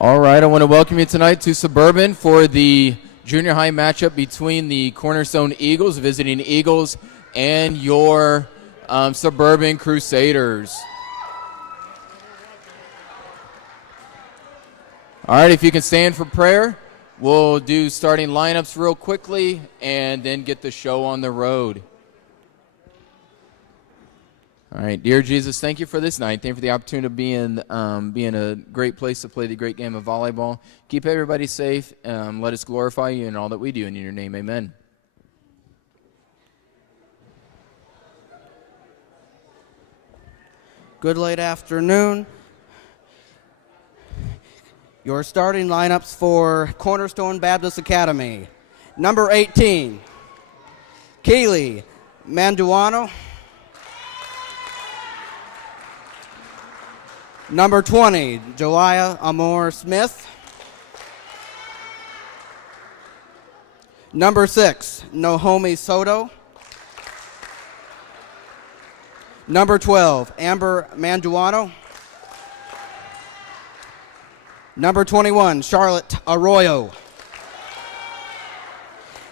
All right, I want to welcome you tonight to Suburban for the junior high matchup between the Cornerstone Eagles, visiting Eagles, and your Suburban Crusaders. All right, if you can stand for prayer, we'll do starting lineups real quickly and then get the show on the road. All right, dear Jesus, thank you for this night. Thank you for the opportunity of being a great place to play the great game of volleyball. Keep everybody safe. Let us glorify you in all that we do. In your name, amen. Good late afternoon. Your starting lineups for Cornerstone Baptist Academy. Number 18, Keely Manduano. Number 20, Joliah Amor Smith. Number 6, Naomi Soto. Number 12, Amber Manduano. Number 21, Charlotte Arroyo.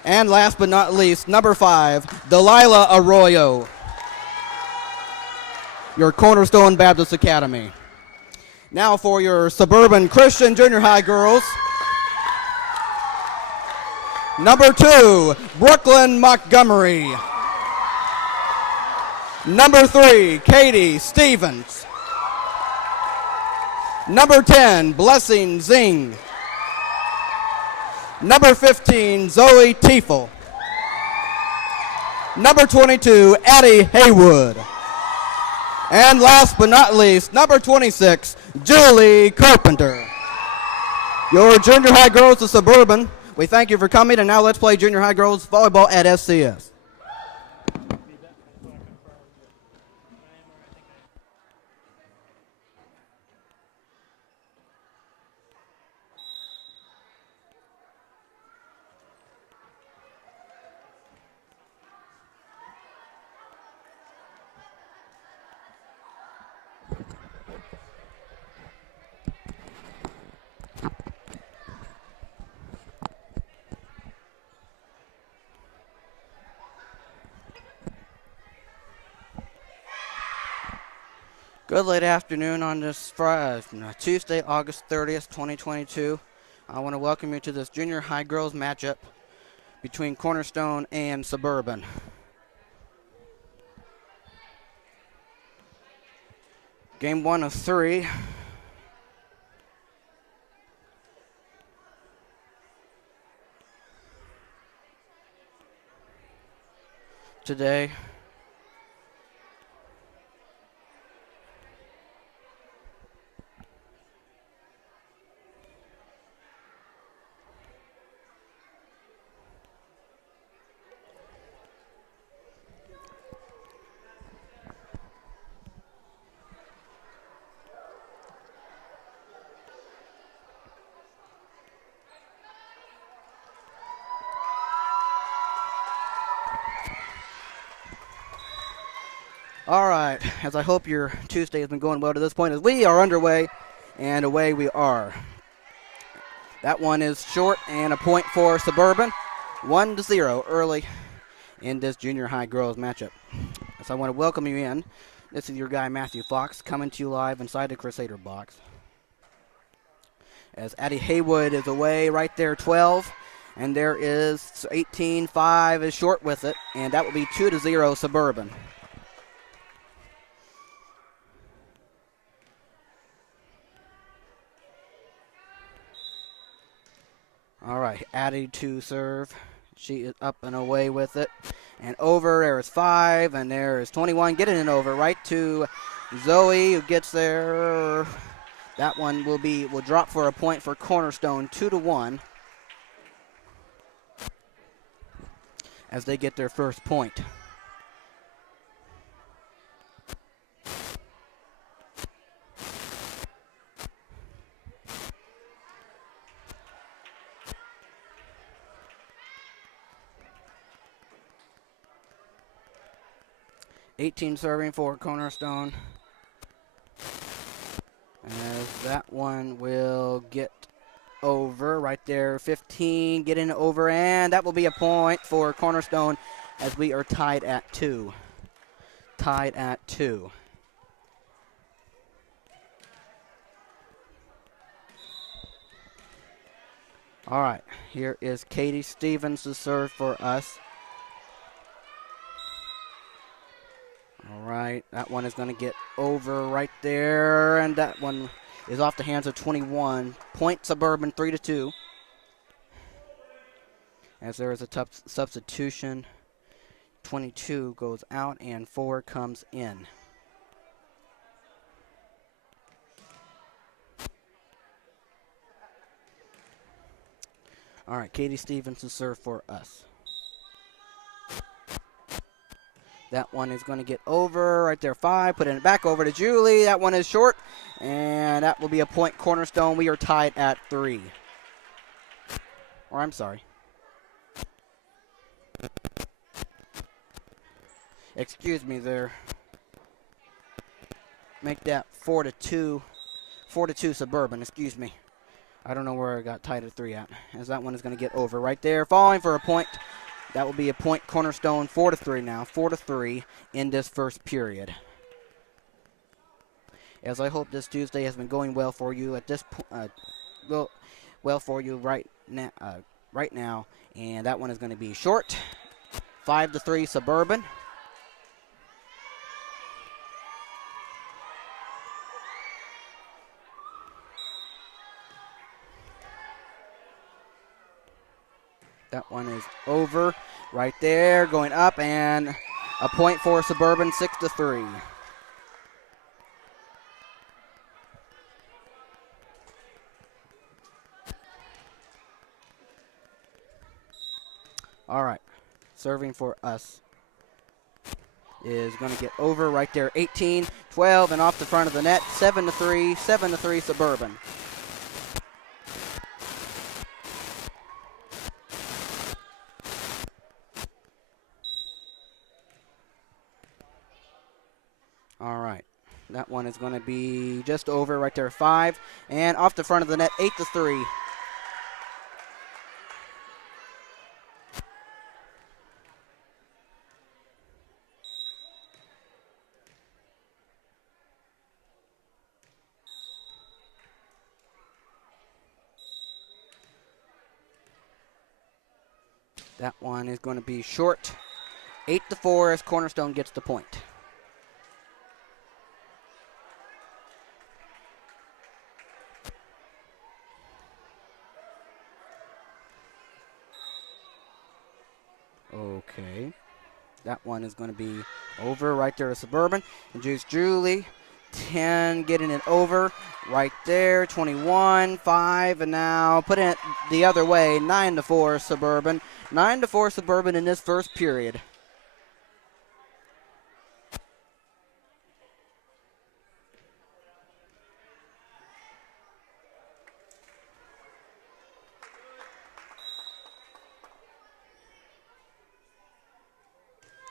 And last but not least, number 5, Delilah Arroyo. Your Cornerstone Baptist Academy. Now for your Suburban Christian Junior High girls. Number 2, Brooklyn Montgomery. Number 3, Katie Stevens. Number 10, Blessing Zing. Number 15, Zoe Tiefel. Number 22, Addie Haywood. And last but not least, number 26, Julie Carpenter. Your junior high girls of Suburban, we thank you for coming, and now let's play junior high girls volleyball at SCS. Good late afternoon on this Tuesday, August 30th, 2022. I want to welcome you to this junior high girls matchup between Cornerstone and Suburban. Game 1 of 3. Today. All right, as I hope your Tuesday has been going well to this point, as we are underway, and away we are. That one is short and a point for Suburban. 1-0 early in this junior high girls matchup. So I want to welcome you in. This is your guy, Matthew Fox, coming to you live inside the Crusader box. As Addie Haywood is away right there, 12. And there is 18-5 is short with it, and that will be 2-0 Suburban. All right, Addie to serve. She is up and away with it. And over, there is 5, and there is 21. Getting it over right to Zoe, who gets there. That one will drop for a point for Cornerstone, 2-1. As they get their first point. $18 serving for Cornerstone. As That one will get over right there. 15 getting over, and that will be a point for Cornerstone as we are tied at 2. Tied at 2. All right, here is Katie Stevens to serve for us. All right, that one is going to get over right there, and that one is off the hands of 21. Point Suburban 3-2. As there is a tough substitution, 22 goes out and 4 comes in. All right, Katie Stevens to serve for us. That one is going to get over right there, 5. Put it back over to Julie. That one is short, and that will be a point Cornerstone. We are tied at 3. Or I'm sorry. Excuse me there. Make that 4-2. 4-2 Suburban, excuse me. I don't know where I got tied at 3 at, as that one is going to get over right there. Falling for a point. That will be a point Cornerstone, 4-3 now. 4-3 in this first period. As I hope this Tuesday has been going well for you at this well for you right now. And that one is going to be short. 5-3 Suburban. That one is over right there, going up, and a point for Suburban, 6-3. All right, serving for us is going to get over right there, 18-12, and off the front of the net, 7-3, 7-3 Suburban. All right, that one is going to be just over right there, 5, and off the front of the net, 8-3. That one is going to be short, 8-4 as Cornerstone gets the point. Okay, that one is going to be over right there to Suburban. And Julie, 10 getting it over right there, 21, 5, and now putting it the other way, 9-4 Suburban. 9-4 Suburban in this first period.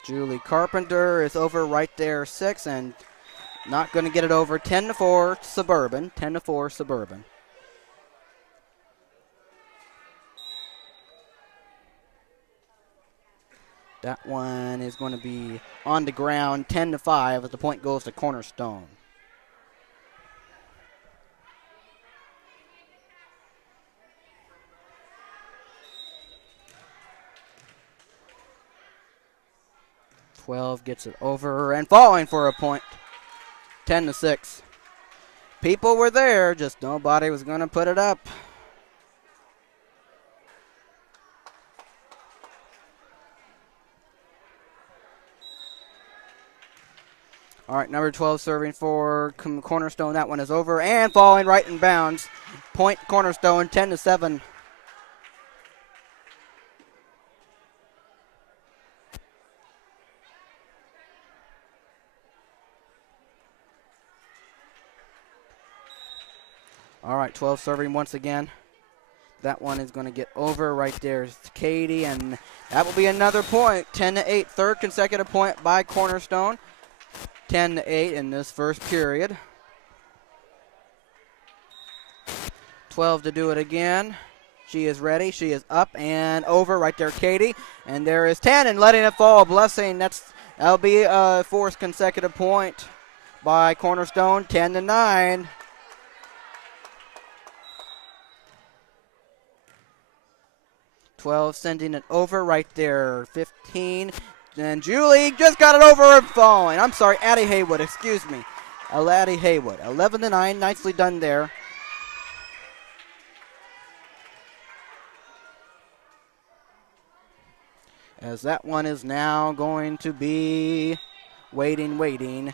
Julie Carpenter is over right there, 6, and not going to get it over. 10-4 Suburban. 10-4 Suburban. That one is going to be on the ground, 10-5, as the point goes to Cornerstone. Gets it over and falling for a point. 10-6. People were there, just nobody was going to put it up. All right, number 12 serving for Cornerstone. That one is over and falling right in bounds. Point Cornerstone, 10-7. All right, 12 serving once again. That one is going to get over right there. It's Katie, and that will be another point. 10-8, third consecutive point by Cornerstone. 10-8 in this first period. 12 to do it again. She is ready. She is up and over right there, Katie. And there is Tannen letting it fall. Blessing. That'll be a fourth consecutive point by Cornerstone, 10-9. Sending it over right there. 15. And Julie just got it over and falling. I'm sorry, Addie Haywood. Excuse me. Addie Haywood. 11-9. Nicely done there. As that one is now going to be waiting.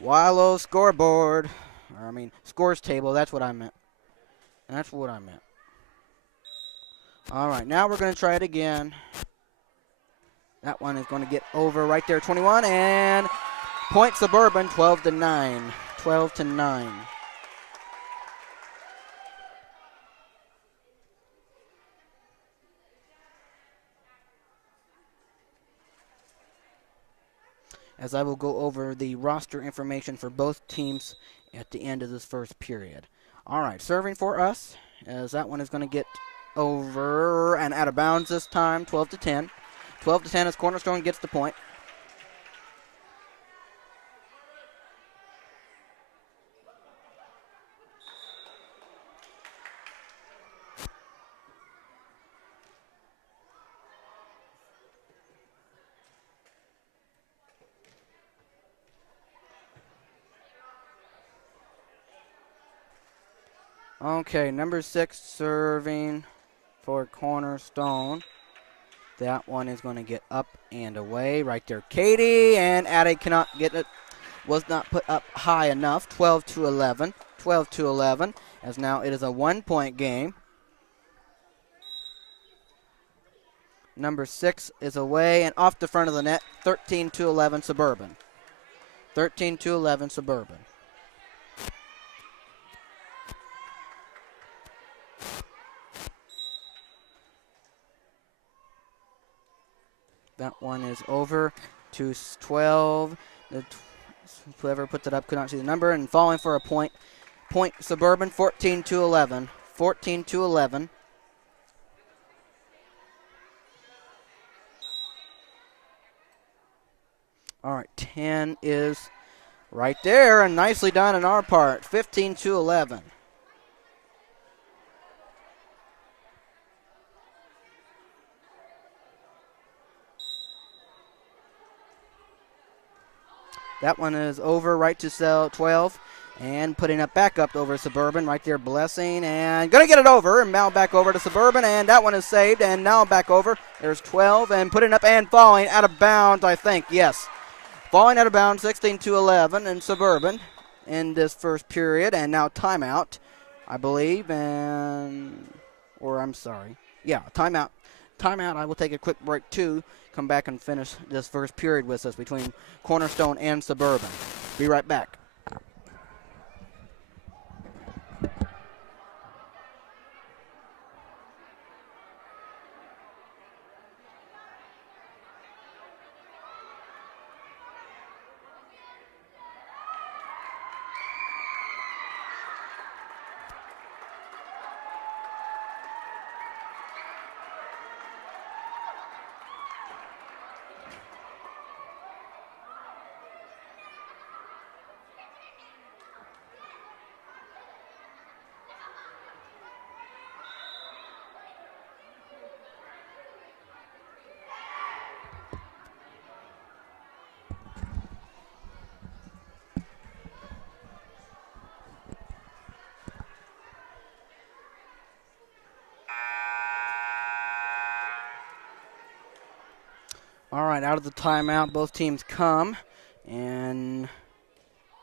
Wallow scoreboard. Scores table. That's what I meant. All right, now we're going to try it again. That one is going to get over right there, 21, and point Suburban, 12-9. 12-9. As I will go over the roster information for both teams at the end of this first period. All right, serving for us, as that one is going to get over and out of bounds this time, 12-10. 12-10 as Cornerstone gets the point. Okay, number 6 serving for Cornerstone. That one is going to get up and away right there. Katie, and Addie cannot get it. Was not put up high enough. 12-11. 12-11, as now it is a 1-point game. Number 6 is away and off the front of the net. 13-11 Suburban. 13-11 Suburban. That one is over to 12. Whoever puts it up could not see the number, and falling for a point. Point Suburban, 14-11. 14-11. All right, 10 is right there, and nicely done on our part. 15-11. That one is over right to 12, and putting it back up over Suburban right there, Blessing, and going to get it over, and now back over to Suburban, and that one is saved, and now back over. There's 12, and putting up and falling out of bounds, I think, yes. Falling out of bounds, 16-11 in Suburban in this first period, and now timeout, I believe, timeout. Timeout. I will take a quick break too. Come back and finish this first period with us between Cornerstone and Suburban. Be right back. All right, out of the timeout, both teams come, and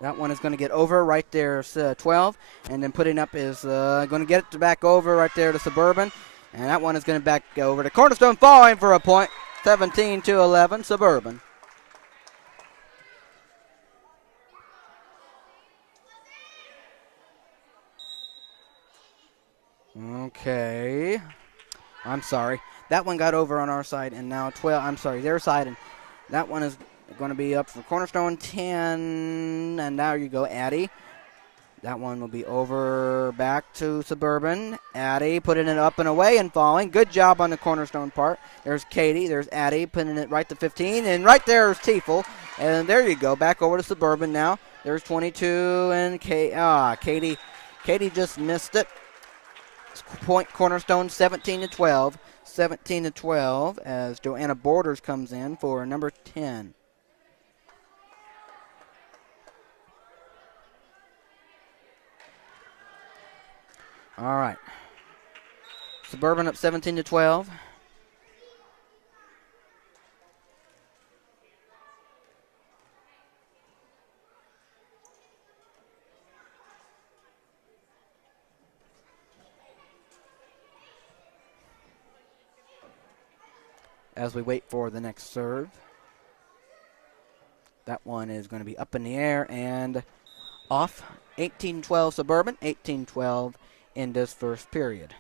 that one is going to get over right there, 12, and then putting up is going to get it back over right there to Suburban, and that one is going to back over to Cornerstone, falling for a point, 17-11, Suburban. Okay, I'm sorry. That one got over on our side, and now 12, I'm sorry, their side, and that one is going to be up for Cornerstone, 10, and now you go, Addie. That one will be over back to Suburban. Addie putting it up and away and falling. Good job on the Cornerstone part. There's Katie. There's Addie putting it right to 15. And right there is Tiefel. And there you go. Back over to Suburban now. There's 22 and Katie. Katie just missed it. Point Cornerstone 17-12. 17-12 as Joanna Borders comes in for number 10. All right. Suburban up 17-12. As we wait for the next serve. That one is going to be up in the air and off. 18-12 Suburban, 18-12 in this first period.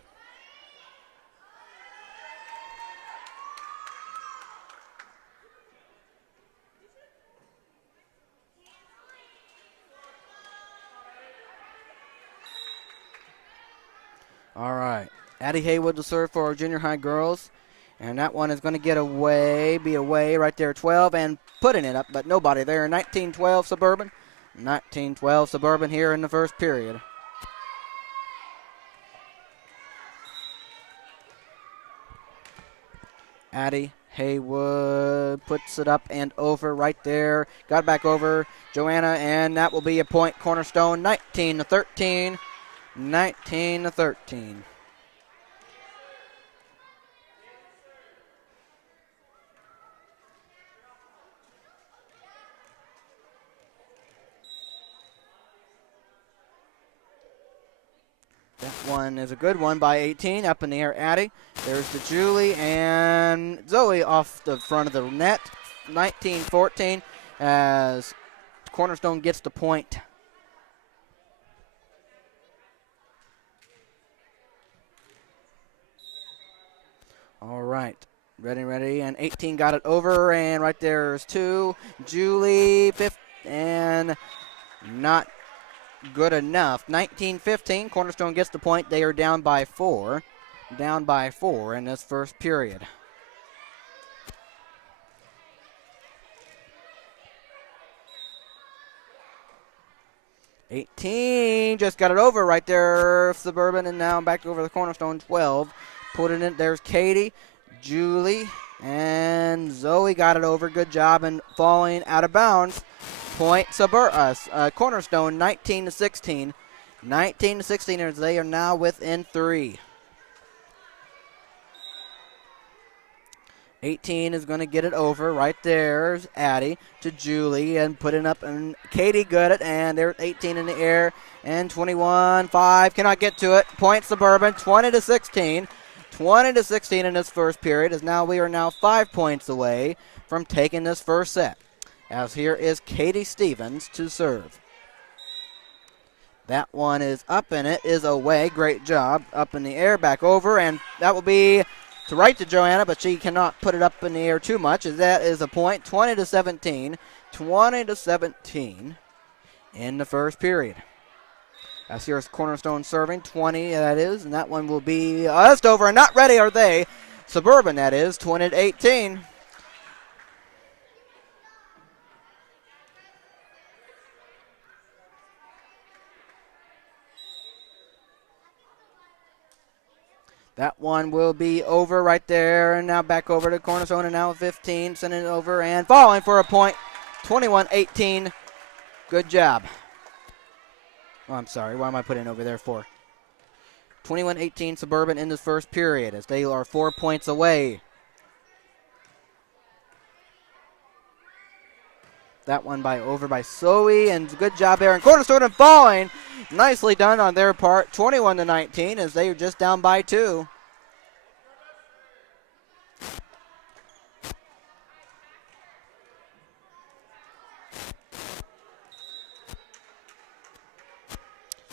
All right. Addie Haywood to serve for our junior high girls. And that one is going to get away, be away right there, 12, and putting it up, but nobody there. 19-12 Suburban. 19-12 Suburban here in the first period. Addie Haywood puts it up and over right there. Got back over Joanna, and that will be a point. Cornerstone 19-13. 19-13. That one is a good one by 18. Up in the air, Addie. There's the Julie and Zoe off the front of the net. 19-14 as Cornerstone gets the point. All right. Ready, and 18 got it over, and right there's 2. Julie, 5th, and not good enough. 19-15, Cornerstone gets the point. They are down by 4. Down by 4 in this first period. $18 just got it over right there, Suburban, and now back over the Cornerstone 12. Put it in. There's Katie, Julie, and Zoe got it over. Good job and falling out of bounds. Point Cornerstone 19-16. 19-16 as they are now within 3. 18 is going to get it over. Right there's Addie to Julie and putting up, and Katie got it, and there's 18 in the air, and 21-5 cannot get to it. Point Suburban 20-16. 20-16 in this first period as now we are now 5 points away from taking this first set. As here is Katie Stevens to serve. That one is up and it is away. Great job. Up in the air, back over, and that will be to right to Joanna, but she cannot put it up in the air too much as that is a point. 20-17. 20-17 in the first period. As here's Cornerstone serving, 20 that is, and that one will be just over. Not ready are they. Suburban that is, 20-18. That one will be over right there, and now back over to Cornerstone, and now 15, sending it over and falling for a point. 21-18. Good job. Oh, I'm sorry. Why am I putting it over there for? 21-18 Suburban in this first period as they are 4 points away. That one over by Zoe, and good job there. And Cornerstone and falling. Nicely done on their part. 21-19 as they are just down by 2.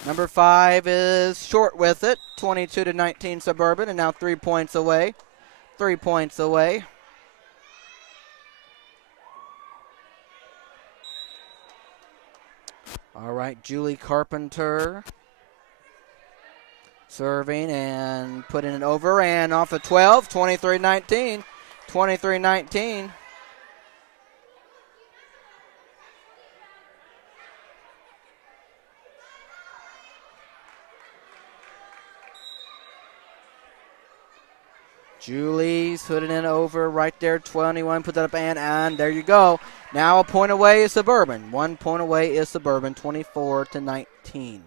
Number 5 is short with it. 22-19 Suburban, and now 3 points away. 3 points away. All All right, Julie Carpenter serving and putting it over and off the 12, 23-19. 23-19. Julie's putting it over right there, 21, put that up, and there you go. Now a point away is Suburban. 1 point away is Suburban, 24-19.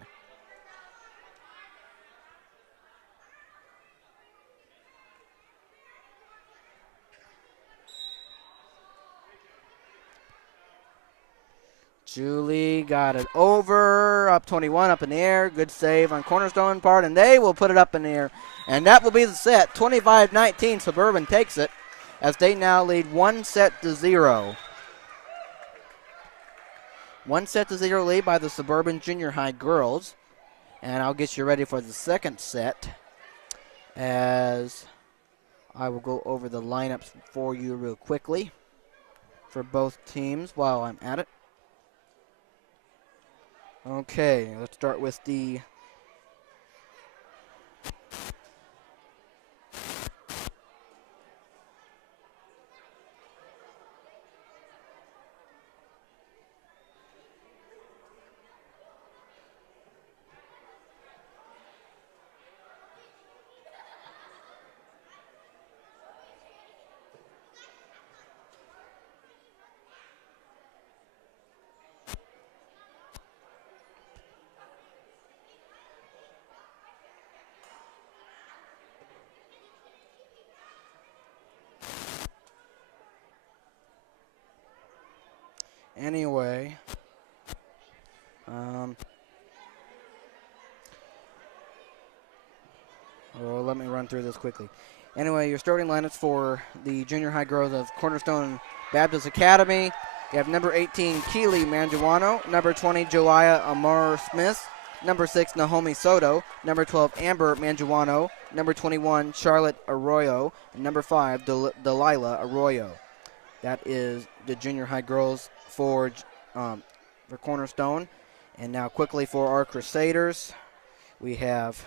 Julie got it over, up 21, up in the air. Good save on Cornerstone part, and they will put it up in the air. And that will be the set. 25-19, Suburban takes it as they now lead 1-0. 1-0 lead by the Suburban Junior High girls. And I'll get you ready for the second set as I will go over the lineups for you real quickly for both teams while I'm at it. Okay, let's start with the anyway. Well, let me run through this quickly. Anyway, your starting lineups for the junior high girls of Cornerstone Baptist Academy. You have number 18, Keely Mangiuano, number 20, Joliah Amar Smith, number 6, Naomi Soto, number 12, Amber Mangiuano, number 21, Charlotte Arroyo, and number 5, Delilah Arroyo. That is the junior high girls for Cornerstone. And now quickly for our Crusaders, we have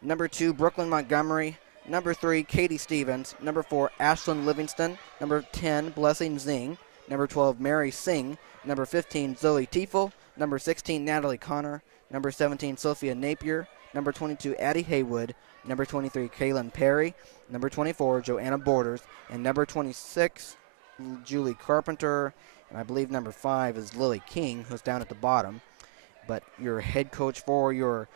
number 2, Brooklyn Montgomery, number 3, Katie Stevens, number 4, Ashlyn Livingston, number 10, Blessing Zing, number 12, Mary Singh, number 15, Zoe Tiefel, number 16, Natalie Connor, number 17, Sophia Napier, number 22, Addie Haywood, number 23, Kaylin Perry, number 24, Joanna Borders, and number 26, Julie Carpenter, and I believe number 5 is Lily King, who's down at the bottom. But your head coach for your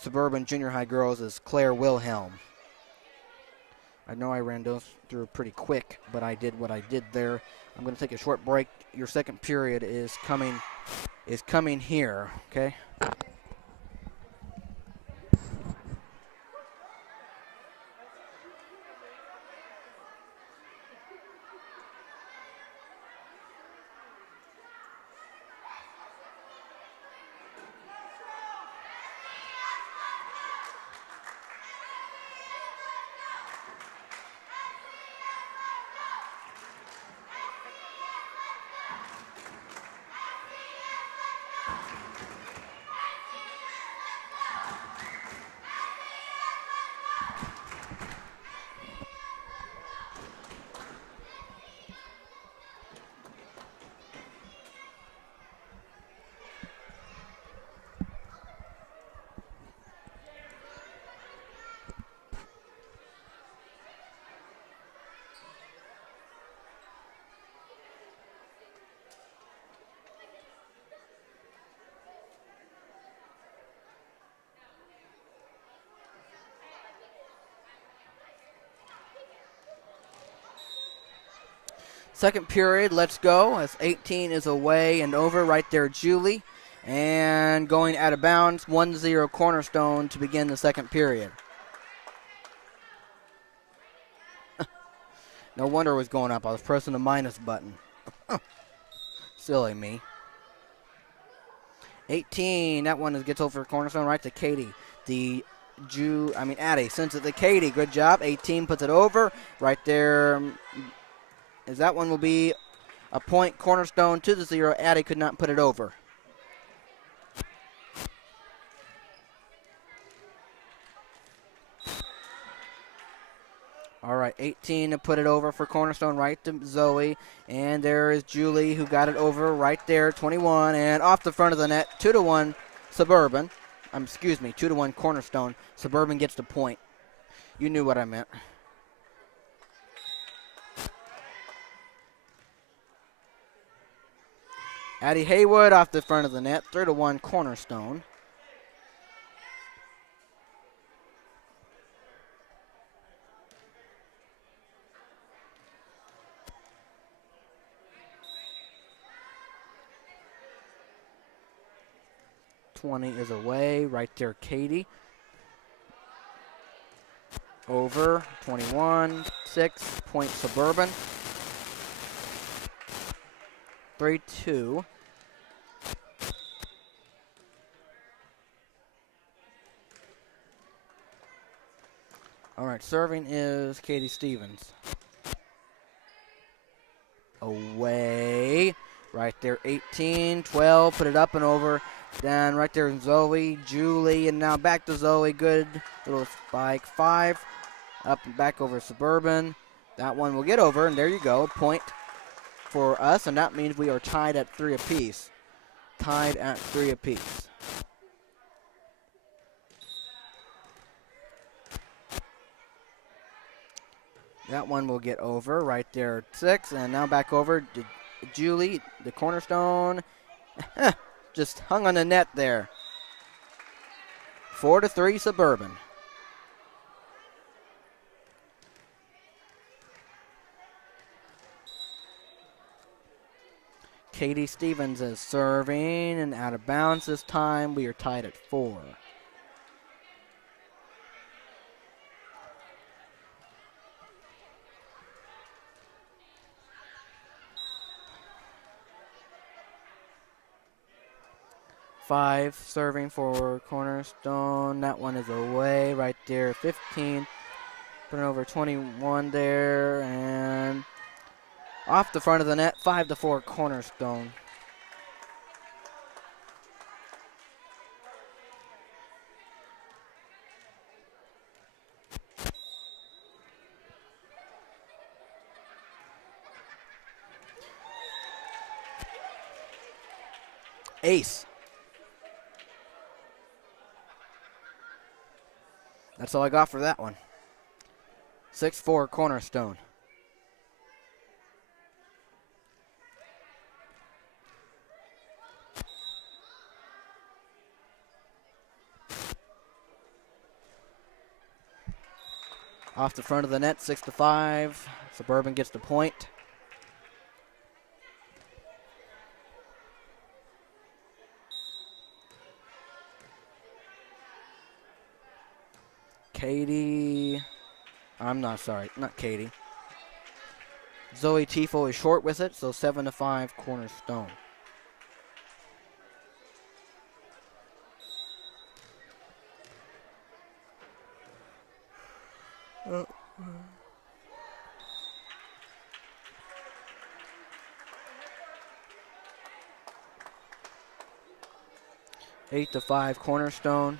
Suburban Junior High girls is Claire Wilhelm. I know I ran those through pretty quick, but I did what I did there. I'm going to take a short break. Your second period is coming here, okay? Second period, let's go, as 18 is away and over right there, Julie. And going out of bounds, 1-0 Cornerstone to begin the second period. No wonder it was going up. I was pressing the minus button. Silly me. 18, that one gets over Cornerstone right to Katie. Addie sends it to Katie. Good job. 18 puts it over right there. As that one will be a point Cornerstone to the 0. Addie could not put it over. All right, 18 to put it over for Cornerstone, right to Zoe. And there is Julie who got it over right there, 21. And off the front of the net, 2-1 Suburban. 2-1 Cornerstone. Suburban gets the point. You knew what I meant. Addie Haywood off the front of the net, 3-1 Cornerstone. .20 is away, right there, Katie. Over, 21, 6, point Suburban. 3-2. All right, serving is Katie Stevens. Away, right there, 18, 12, put it up and over. Then right there, Zoe, Julie, and now back to Zoe. Good little spike. 5, up and back over Suburban. That one will get over, and there you go. Point for us, and that means we are tied at 3 apiece. Tied at 3 apiece. That one will get over right there, 6, and now back over to Julie, the Cornerstone. Just hung on the net there. 4-3 Suburban. Katie Stevens is serving and out of bounds this time. We are tied at 4. Five serving for Cornerstone. That one is away right there. 15. Putting over 21 there. And off the front of the net. 5-4 Cornerstone. Ace. That's all I got for that one. 6-4 Cornerstone. Off the front of the net, 6-5. Suburban gets the point. Katie, not Katie. Zoe Tifo is short with it, so 7-5 Cornerstone. Oh. 8-5 Cornerstone.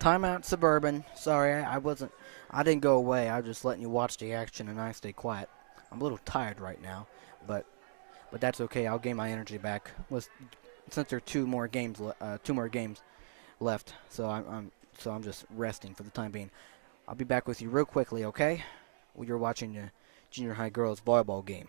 Timeout Suburban. Sorry, I didn't go away. I was just letting you watch the action and I stay quiet. I'm a little tired right now, but that's okay. I'll gain my energy back. Since there are two more games left, so I'm just resting for the time being. I'll be back with you real quickly, okay? You're watching the junior high girls volleyball game.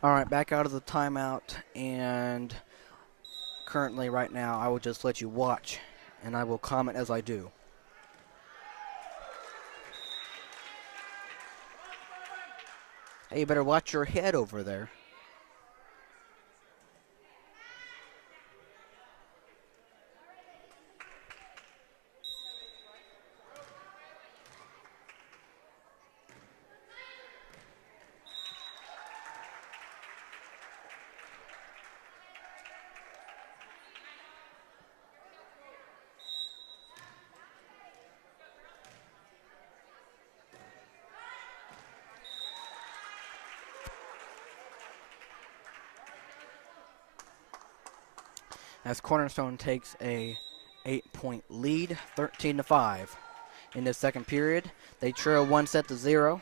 All right, back out of the timeout, and currently right now I will just let you watch, and I will comment as I do. Hey, you better watch your head over there. As Cornerstone takes a 8-point lead, 13-5. In the second period, they trail 1-0.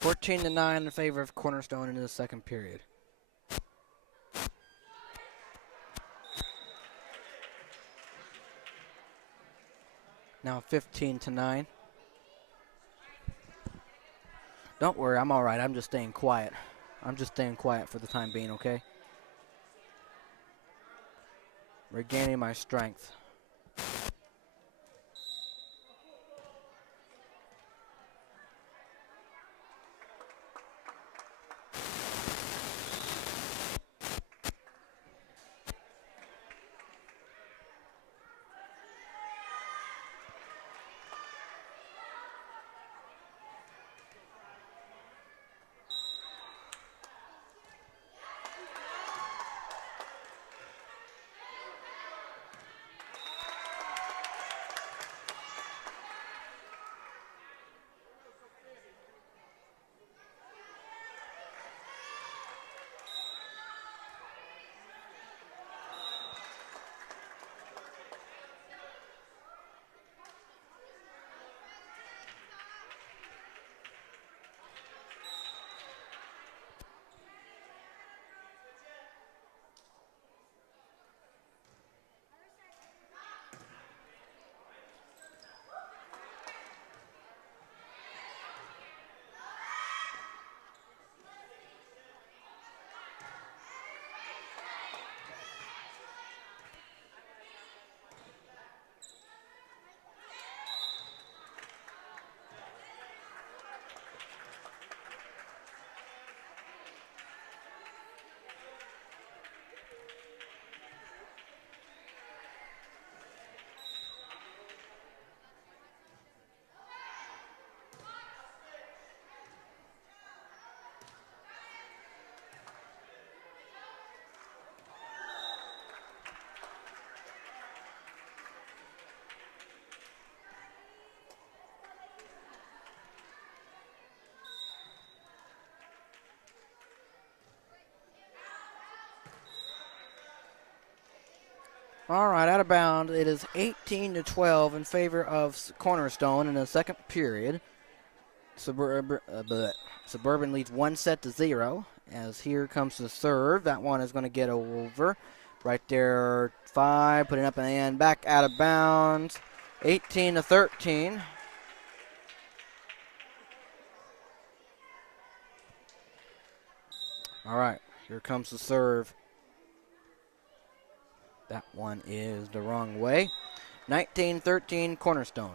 Fourteen to 9 in favor of Cornerstone in the second period. Now 15 to 9. Don't worry, I'm all right. I'm just staying quiet. I'm just staying quiet for the time being, okay? Regaining my strength. All right, out of bounds. It is 18 to 12 in favor of Cornerstone in the second period. Suburban leads 1-0, as here comes the serve. That one is going to get over. Right there, 5, putting up and back out of bounds. 18-13. All right, here comes the serve. That one is the wrong way. 19-13 Cornerstone.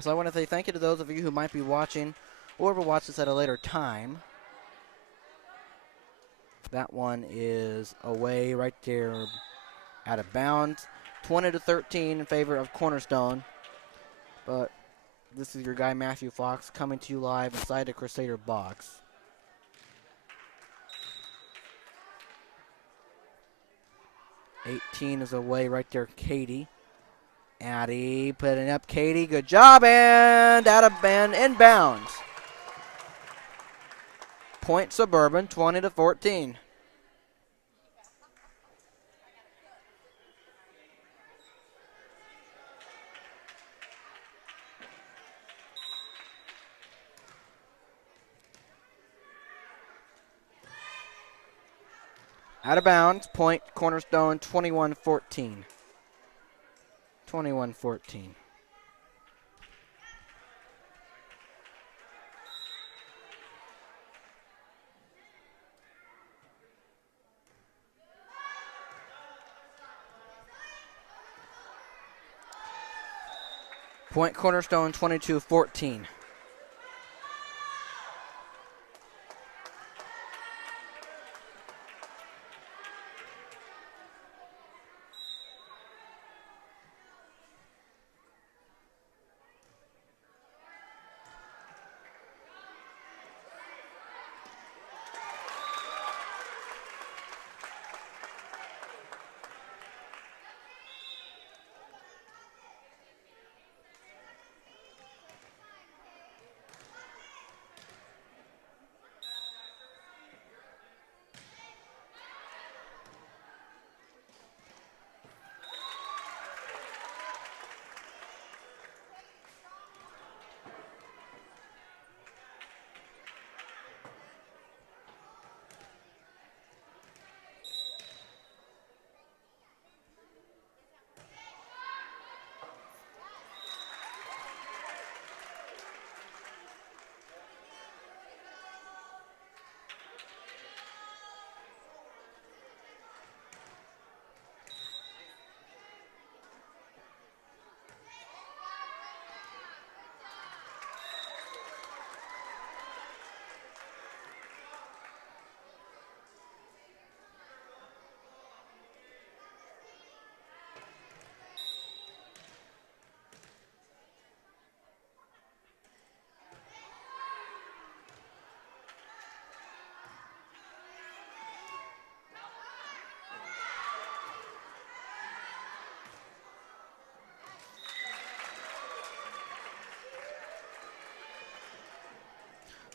So I want to say thank you to those of you who might be watching or will watch this at a later time. That one is away right there, out of bounds. 20-13 in favor of Cornerstone. But this is your guy Matthew Fox coming to you live inside the Crusader box. '18 is away right there, Katie. Addie putting up Katie. Good job, and out of band inbounds. Point Suburban, 20-14. Out of bounds, point Cornerstone, 21-14. 21-14. Point Cornerstone, 22-14.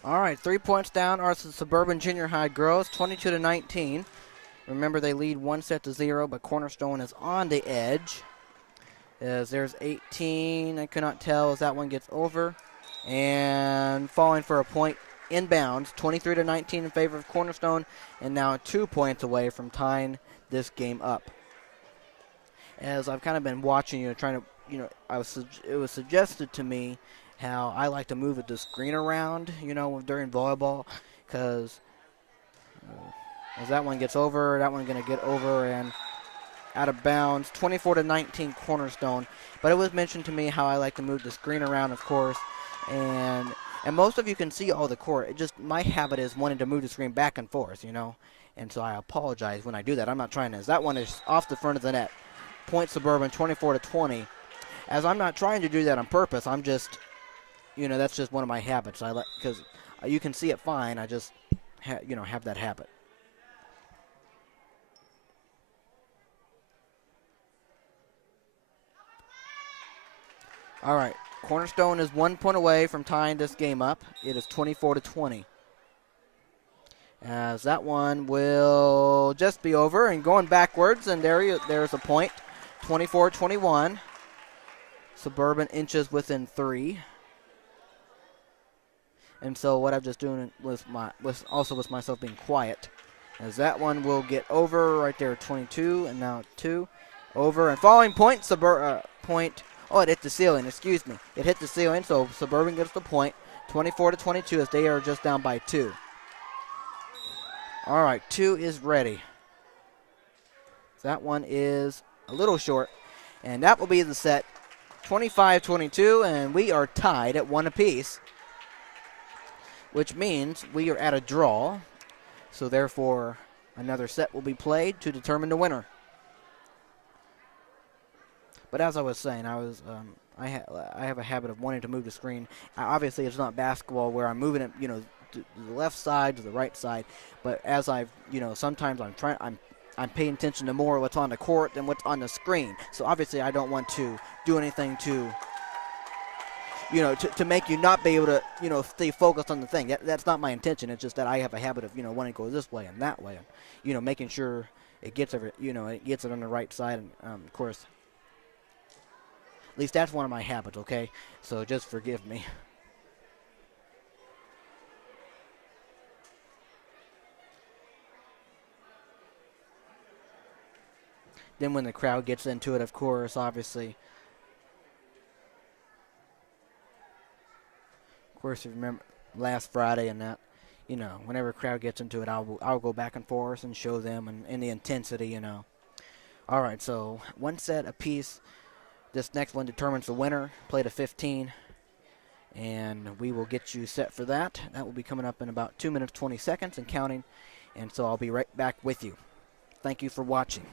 All right, 3 points down are the Suburban Junior High girls, 22-19. Remember, they lead 1-0, but Cornerstone is on the edge. As there's 18, I could not tell as that one gets over. And falling for a point inbounds, 23-19 in favor of Cornerstone, and now 2 points away from tying this game up. As I've kind of been watching, trying to, it was suggested to me how I like to move the screen around, during volleyball, because as that one gets over, that one's going to get over and out of bounds, 24-19 Cornerstone. But it was mentioned to me how I like to move the screen around, of course, and most of you can see all the court. It just, my habit is wanting to move the screen back and forth, and so I apologize when I do that. I'm not trying to. That one is off the front of the net. Point Suburban, 24-20. As I'm not trying to do that on purpose, I'm just, that's just one of my habits. I like, because you can see it fine. I just, have that habit. All right, Cornerstone is 1 point away from tying this game up. It is 24-20. As that one will just be over and going backwards, and there's a point 24-21. Suburban inches within 3. And so what I'm just doing was myself being quiet, as that one will get over right there, 22, and now 2. Over and falling point, point. Oh, it hit the ceiling, excuse me. It hit the ceiling, so Suburban gets the point, 24-22, as they are just down by 2. All right, 2 is ready. That one is a little short, and that will be the set, 25-22, and we are tied at 1 apiece, which means we are at a draw. So therefore, another set will be played to determine the winner. But as I was saying, I have a habit of wanting to move the screen. Obviously, it's not basketball where I'm moving it, to the left side, to the right side. But as I've, sometimes I'm paying attention to more what's on the court than what's on the screen. So obviously, I don't want to do anything to make you not be able to, stay focused on the thing. That's not my intention. It's just that I have a habit of, wanting to go this way and that way, and, making sure it gets it gets it on the right side. And of course, at least that's one of my habits. Okay, so just forgive me. Then when the crowd gets into it, of course, obviously. Of course, you remember last Friday and that, whenever a crowd gets into it, I'll go back and forth and show them and the intensity, All right, so 1 set apiece. This next one determines the winner. Play to 15, and we will get you set for that. That will be coming up in about 2 minutes, 20 seconds and counting, and so I'll be right back with you. Thank you for watching.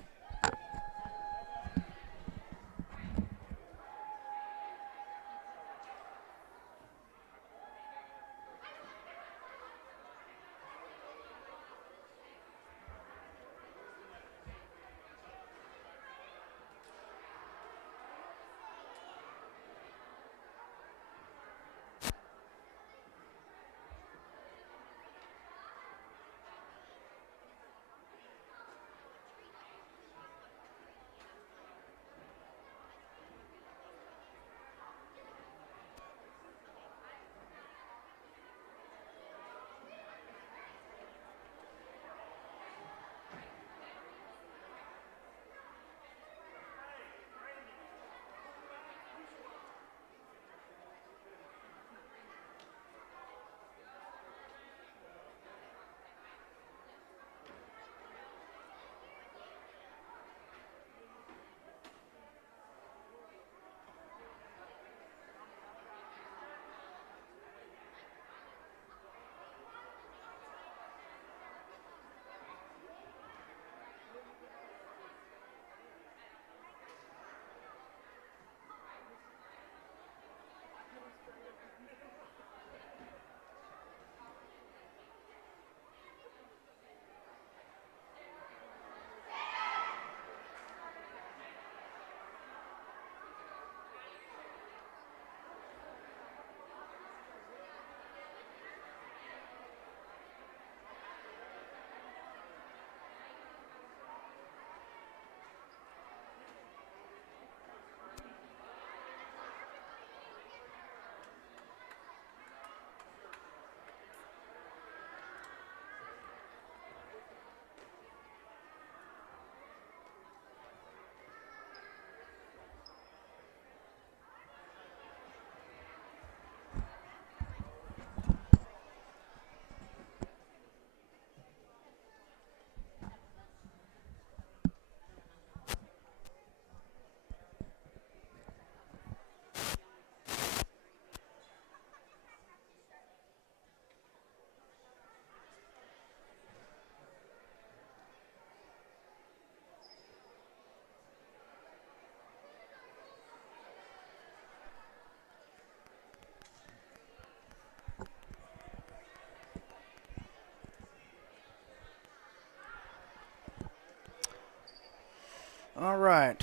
All right,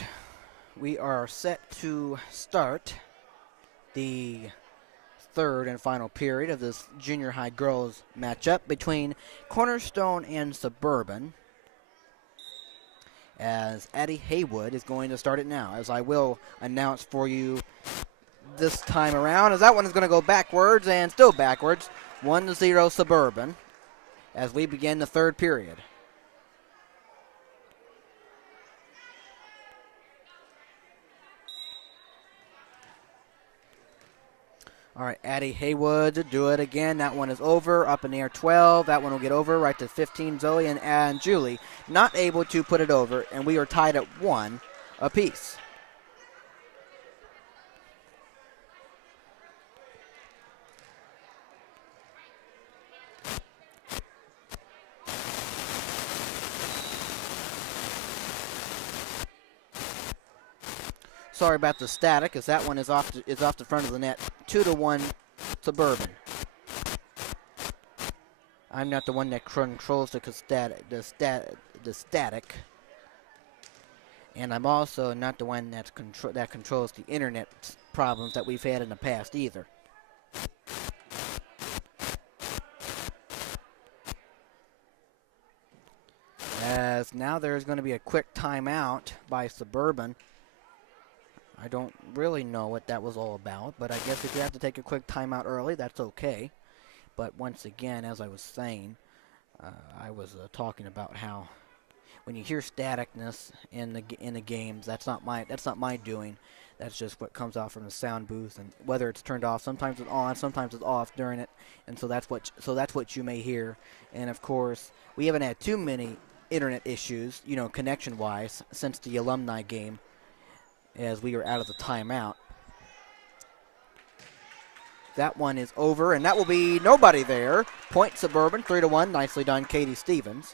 we are set to start the third and final period of this junior high girls matchup between Cornerstone and Suburban. as Addie Haywood is going to start it now, as I will announce for you this time around, as that one is going to go backwards and still backwards. 1-0 Suburban as we begin the third period. All right, Addie Haywood to do it again. That one is over, up in the air 12. That one will get over right to 15. Zoe and Julie not able to put it over, and we are tied at 1 apiece. Sorry about the static, as that one is off the front of the net. 2-1 Suburban. I'm not the one that controls the static, and I'm also not the one that controls the internet problems that we've had in the past either. As now there's going to be a quick timeout by Suburban. I don't really know what that was all about, but I guess if you have to take a quick timeout early, that's okay. But once again, as I was saying, I was talking about how when you hear staticness in the games, that's not my doing. That's just what comes out from the sound booth, and whether it's turned off, sometimes it's on, sometimes it's off during it, and so that's what you may hear. And of course, we haven't had too many internet issues, connection-wise, since the alumni game, as we are out of the timeout. That one is over, and that will be nobody there. Point Suburban, 3-1. Nicely done, Katie Stevens.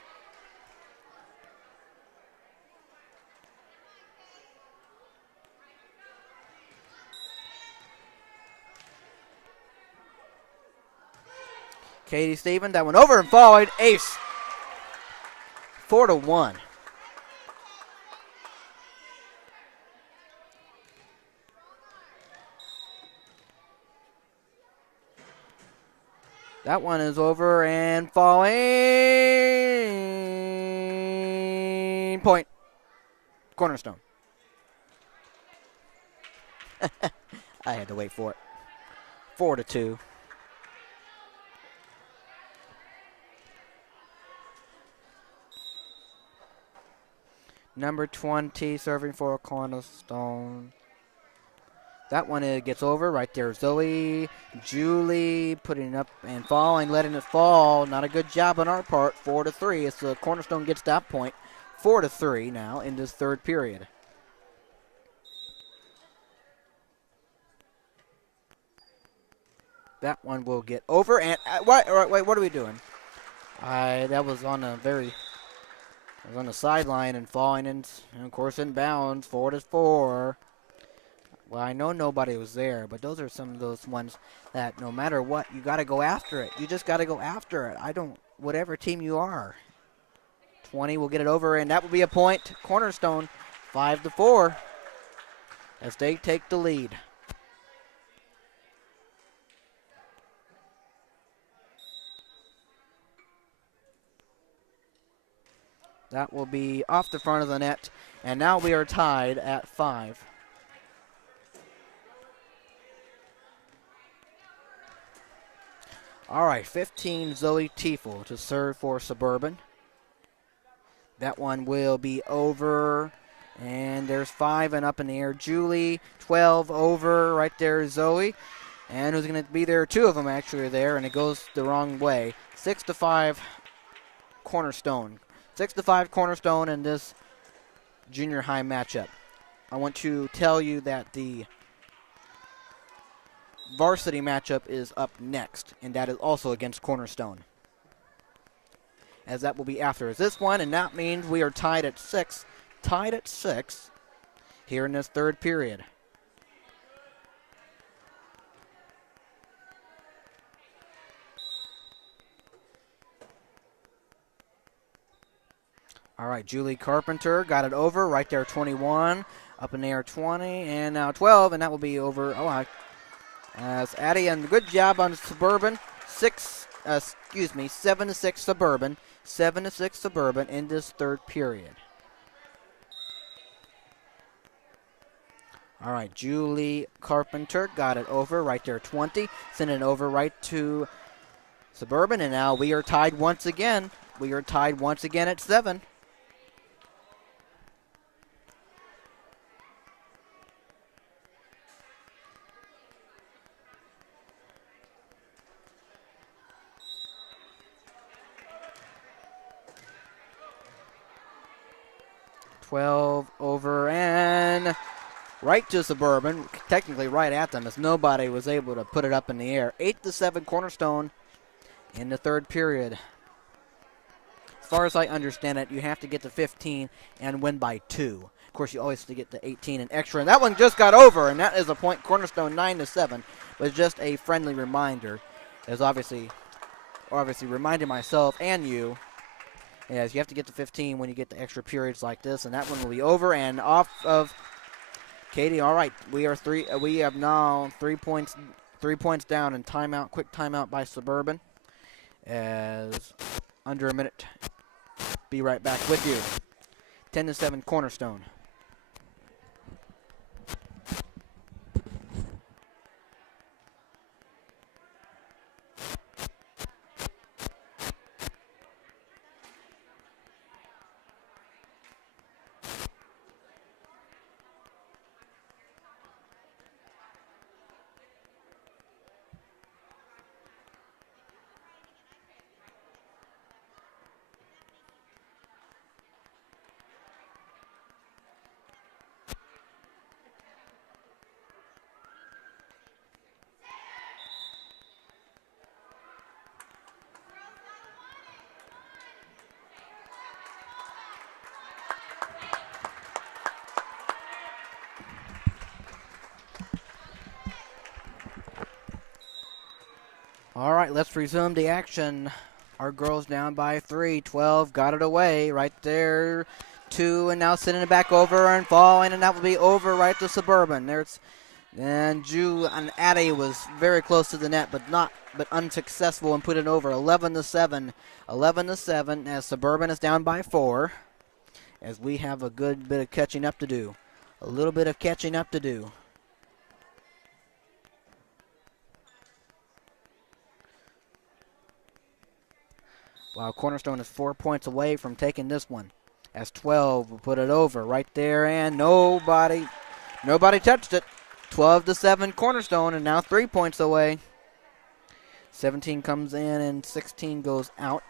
Katie Stevens, that one over and followed. Ace. 4-1. That one is over and falling. Point. Cornerstone. I had to wait for it. 4-2. Number 20 serving for Cornerstone. That one gets over right there. Zoe, Julie putting it up and falling, letting it fall. Not a good job on our part. 4-3. It's Cornerstone gets that point. 4-3 now in this third period. That one will get over. And wait, what are we doing? That was on a very. I was on the sideline and falling, and of course in bounds. 4-4. Well, I know nobody was there, but those are some of those ones that no matter what, you got to go after it. You just got to go after it. Whatever team you are. 20 will get it over, and that will be a point. Cornerstone, 5-4, as they take the lead. That will be off the front of the net, and now we are tied at 5. All right, 15, Zoe Tiefel to serve for Suburban. That one will be over, and there's 5 and up in the air. Julie, 12 over, right there, Zoe. And who's going to be there? 2 of them actually are there, and it goes the wrong way. 6-5 Cornerstone. 6-5 Cornerstone in this junior high matchup. I want to tell you that the varsity matchup is up next, and that is also against Cornerstone, as that will be after this one, and that means we are tied at 6 here in this third period. All right, Julie Carpenter got it over right there, 21, up in the air 20, and now 12, and that will be over. As Addie, and good job on Suburban. 7-6 Suburban. 7-6 Suburban in this third period. All right, Julie Carpenter got it over right there, 20. Send it over right to Suburban, and now we are tied once again. We are tied once again at 7. Over and right to Suburban, technically right at them, as nobody was able to put it up in the air. 8-7 Cornerstone in the third period. As far as I understand it, you have to get to 15 and win by 2. Of course, you always have to get to 18 and extra, and that one just got over, and that is a point. Cornerstone 9-7 was just a friendly reminder, as obviously reminding myself and you. Yes, you have to get to 15 when you get to extra periods like this, and that one will be over and off of Katie. All right, we have now 3 points down, and timeout, quick timeout by Suburban, as under a minute. Be right back with you. 10-7 Cornerstone. All right, let's resume the action. Our girls down by 3. 12 got it away right there. 2, and now sending it back over and falling, and that will be over right to Suburban. And Addie was very close to the net, but unsuccessful and put it over. 11-7. 11-7 as Suburban is down by 4. As we have a good bit of catching up to do. A little bit of catching up to do. While Cornerstone is 4 points away from taking this one. As 12 will put it over right there, and nobody touched it. 12-7 Cornerstone, and now 3 points away. 17 comes in, and 16 goes out.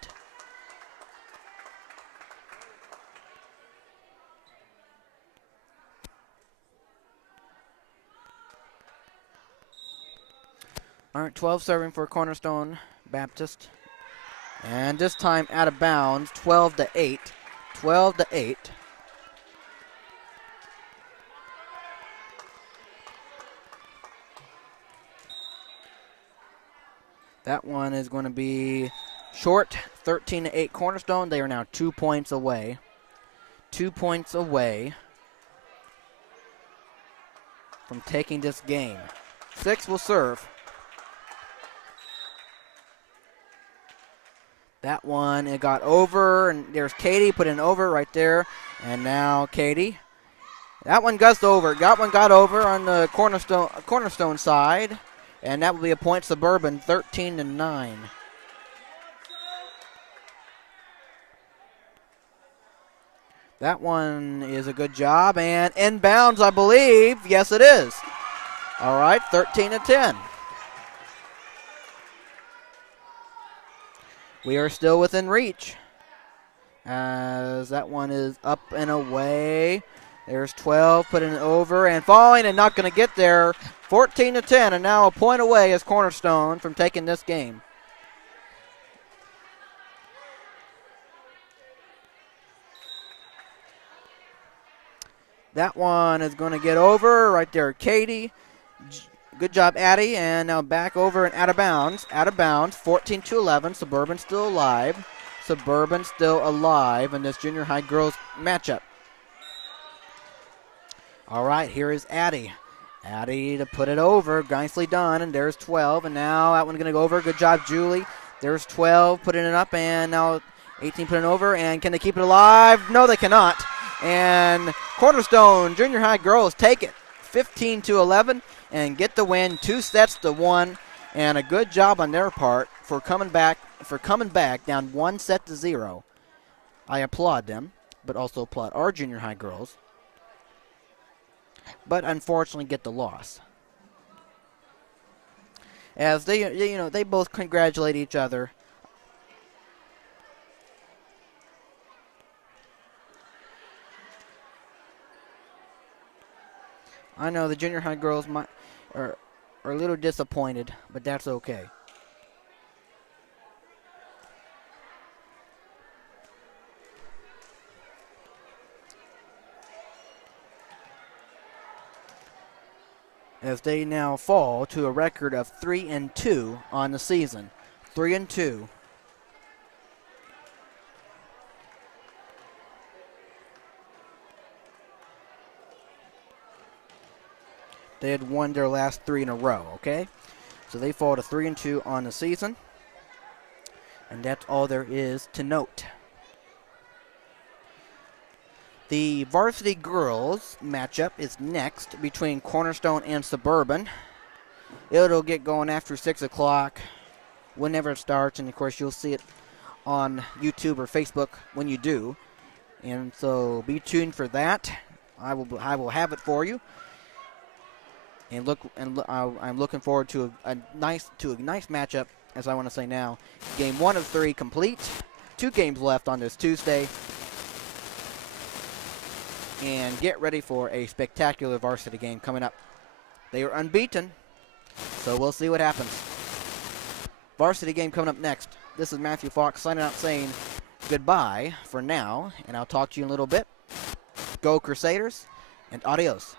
All right, 12 serving for Cornerstone Baptist. And this time out of bounds, 12-8. 12-8. That one is going to be short, 13-8 Cornerstone. They are now 2 points away. 2 points away from taking this game. 6 will serve. That one, it got over, and there's Katie, put in over right there. And now Katie. That one got over. Got over on the Cornerstone side. And that will be a point. Suburban, 13-9. That one is a good job. And inbounds, I believe. Yes, it is. All right, 13-10. We are still within reach, as that one is up and away. There's 12, putting it over and falling and not going to get there. 14-10, and now a point away is Cornerstone from taking this game. That one is going to get over right there, Katie. Good job, Addie, and now back over and out of bounds. Out of bounds, 14-11. Suburban still alive. Suburban still alive in this junior high girls matchup. All right, here is Addie. Addie to put it over. Nicely done, and there's 12. And now that one's going to go over. Good job, Julie. There's 12, putting it up, and now 18 putting it over. And can they keep it alive? No, they cannot. And Cornerstone junior high girls take it. 15-11 and get the win, 2-1, and a good job on their part for coming back down 1-0. I applaud them, but also applaud our junior high girls. But unfortunately get the loss. As they both congratulate each other. I know the junior high girls are a little disappointed, but that's okay. As they now fall to a record of 3-2 on the season. 3-2. They had won their last 3 in a row, okay? So they fall to 3-2 on the season. And that's all there is to note. The varsity girls matchup is next between Cornerstone and Suburban. It'll get going after 6 o'clock whenever it starts. And, of course, you'll see it on YouTube or Facebook when you do. And so be tuned for that. I will have it for you. And I'm looking forward to a nice matchup, as I want to say now. Game 1 of 3 complete. 2 games left on this Tuesday. And get ready for a spectacular varsity game coming up. They are unbeaten, so we'll see what happens. Varsity game coming up next. This is Matthew Fox signing out saying goodbye for now, and I'll talk to you in a little bit. Go Crusaders, and adios.